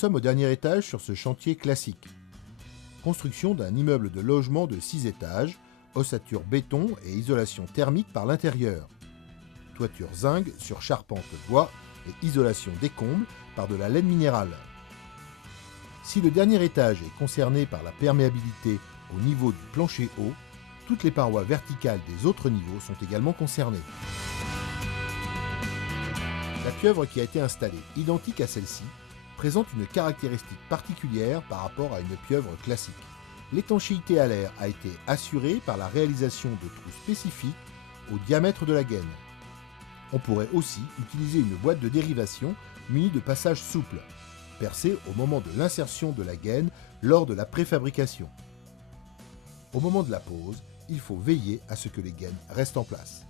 sommes au dernier étage sur ce chantier classique. Construction d'un immeuble de logement de 6 étages, ossature béton et isolation thermique par l'intérieur. Toiture zinc sur charpente bois et isolation des combles par de la laine minérale. Si le dernier étage est concerné par la perméabilité au niveau du plancher haut, toutes les parois verticales des autres niveaux sont également concernées. La pieuvre qui a été installée, identique à celle-ci, présente une caractéristique particulière par rapport à une pieuvre classique. L'étanchéité à l'air a été assurée par la réalisation de trous spécifiques au diamètre de la gaine. On pourrait aussi utiliser une boîte de dérivation munie de passages souples, percés au moment de l'insertion de la gaine lors de la préfabrication. Au moment de la pose, il faut veiller à ce que les gaines restent en place.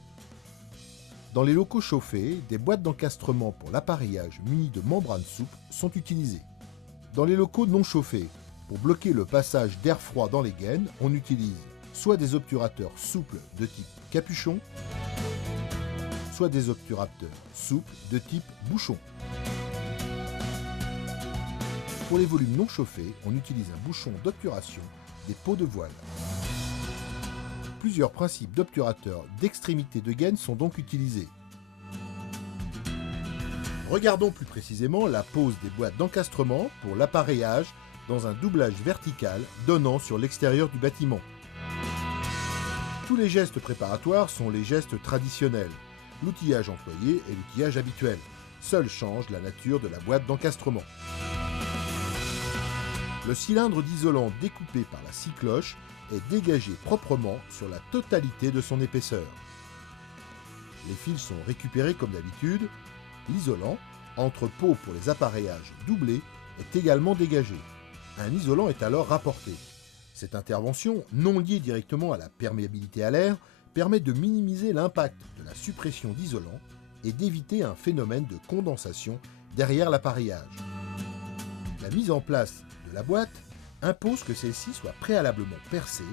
Dans les locaux chauffés, des boîtes d'encastrement pour l'appareillage munies de membranes souples sont utilisées. Dans les locaux non chauffés, pour bloquer le passage d'air froid dans les gaines, on utilise soit des obturateurs souples de type capuchon, soit des obturateurs souples de type bouchon. Pour les volumes non chauffés, on utilise un bouchon d'obturation des pots de voile. Plusieurs principes d'obturateurs d'extrémité de gaine sont donc utilisés. Regardons plus précisément la pose des boîtes d'encastrement pour l'appareillage dans un doublage vertical donnant sur l'extérieur du bâtiment. Tous les gestes préparatoires sont les gestes traditionnels. L'outillage employé est l'outillage habituel. Seul change la nature de la boîte d'encastrement. Le cylindre d'isolant découpé par la scie cloche est dégagé proprement sur la totalité de son épaisseur. Les fils sont récupérés comme d'habitude. L'isolant, entre pots pour les appareillages doublés, est également dégagé. Un isolant est alors rapporté. Cette intervention, non liée directement à la perméabilité à l'air, permet de minimiser l'impact de la suppression d'isolant et d'éviter un phénomène de condensation derrière l'appareillage. La mise en place de la boîte impose que celle-ci soit préalablement percée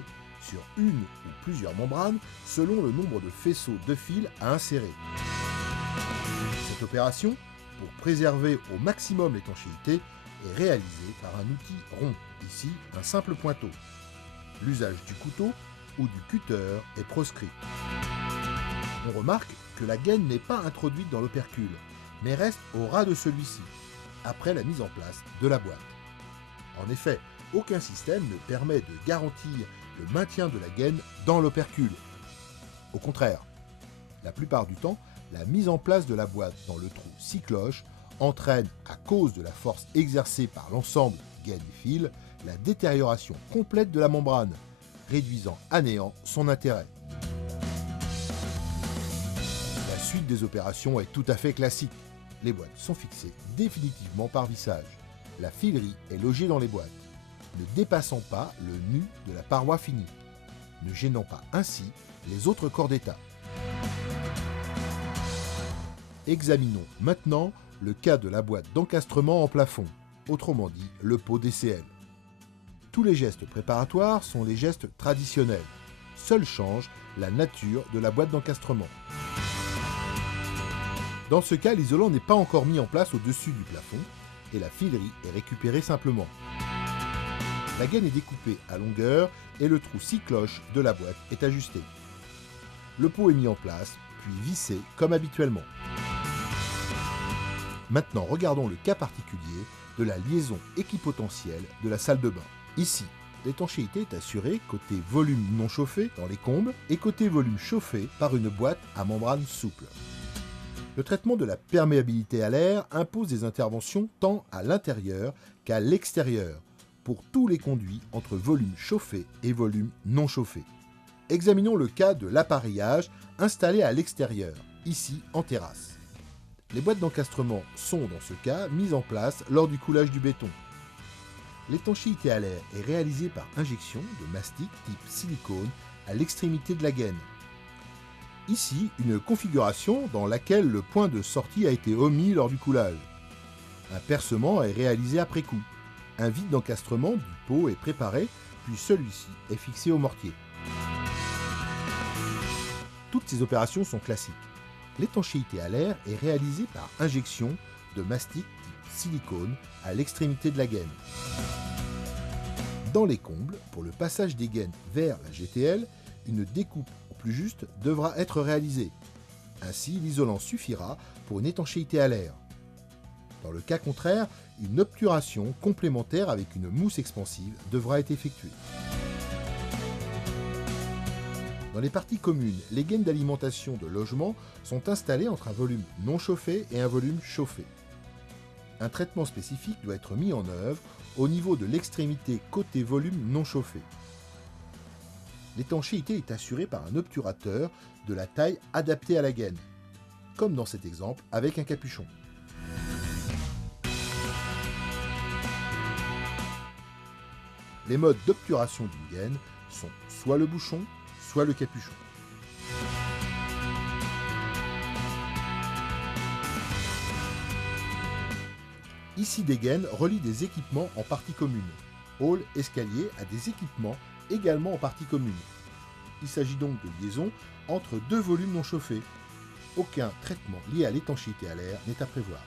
sur une ou plusieurs membranes selon le nombre de faisceaux de fils à insérer. Cette opération, pour préserver au maximum l'étanchéité, est réalisée par un outil rond, ici un simple pointeau. L'usage du couteau ou du cutter est proscrit. On remarque que la gaine n'est pas introduite dans l'opercule, mais reste au ras de celui-ci, après la mise en place de la boîte. En effet, aucun système ne permet de garantir le maintien de la gaine dans l'opercule. Au contraire, la plupart du temps, la mise en place de la boîte dans le trou scie cloche entraîne, à cause de la force exercée par l'ensemble gaine et fil, la détérioration complète de la membrane, réduisant à néant son intérêt. La suite des opérations est tout à fait classique. Les boîtes sont fixées définitivement par vissage. La filerie est logée dans les boîtes, ne dépassant pas le nu de la paroi finie, ne gênant pas ainsi les autres corps d'état. Examinons maintenant le cas de la boîte d'encastrement en plafond, autrement dit le pot DCL. Tous les gestes préparatoires sont les gestes traditionnels. Seul change la nature de la boîte d'encastrement. Dans ce cas, l'isolant n'est pas encore mis en place au-dessus du plafond et la filerie est récupérée simplement. La gaine est découpée à longueur et le trou scie cloche de la boîte est ajusté. Le pot est mis en place, puis vissé comme habituellement. Maintenant, regardons le cas particulier de la liaison équipotentielle de la salle de bain. Ici, l'étanchéité est assurée côté volume non chauffé dans les combles et côté volume chauffé par une boîte à membrane souple. Le traitement de la perméabilité à l'air impose des interventions tant à l'intérieur qu'à l'extérieur pour tous les conduits entre volume chauffé et volume non chauffé. Examinons le cas de l'appareillage installé à l'extérieur, ici en terrasse. Les boîtes d'encastrement sont, dans ce cas, mises en place lors du coulage du béton. L'étanchéité à l'air est réalisée par injection de mastic type silicone à l'extrémité de la gaine. Ici, une configuration dans laquelle le point de sortie a été omis lors du coulage. Un percement est réalisé après coup. Un vide d'encastrement du pot est préparé, puis celui-ci est fixé au mortier. Toutes ces opérations sont classiques. L'étanchéité à l'air est réalisée par injection de mastic type silicone à l'extrémité de la gaine. Dans les combles, pour le passage des gaines vers la GTL, une découpe au plus juste devra être réalisée. Ainsi, l'isolant suffira pour une étanchéité à l'air. Dans le cas contraire, une obturation complémentaire avec une mousse expansive devra être effectuée. Dans les parties communes, les gaines d'alimentation de logement sont installées entre un volume non chauffé et un volume chauffé. Un traitement spécifique doit être mis en œuvre au niveau de l'extrémité côté volume non chauffé. L'étanchéité est assurée par un obturateur de la taille adaptée à la gaine, comme dans cet exemple avec un capuchon. Les modes d'obturation d'une gaine sont soit le bouchon, soit le capuchon. Ici, des gaines relient des équipements en partie commune. Hall, escalier à des équipements également en partie commune. Il s'agit donc de liaison entre deux volumes non chauffés. Aucun traitement lié à l'étanchéité à l'air n'est à prévoir.